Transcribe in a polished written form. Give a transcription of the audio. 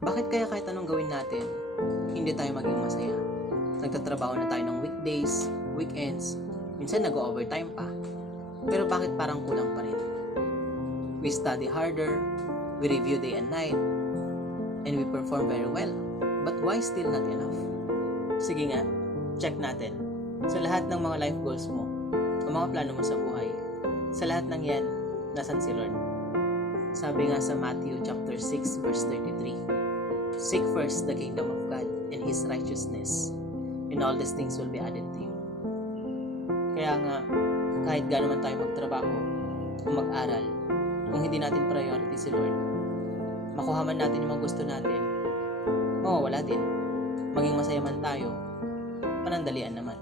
Bakit kaya kahit anong gawin natin, hindi tayo maging masaya? Nagtatrabaho na tayo ng weekdays, weekends, minsan nag-overtime pa. Pero bakit parang kulang pa rin? We study harder, we review day and night, and we perform very well. But why still not enough? Sige nga, check natin. Sa lahat ng mga life goals mo, ang mga plano mo sa buhay, sa lahat ng yan, nasan si Lord? Sabi nga sa Matthew chapter 6 verse 33, "Seek first the kingdom of God and His righteousness, and all these things will be added to you." Kaya nga, kahit gaano man tayo magtrabaho o mag-aral, kung hindi natin priority si Lord, makuha man natin yung mga gusto natin, mawawala din. Maging masaya man tayo, panandalian naman.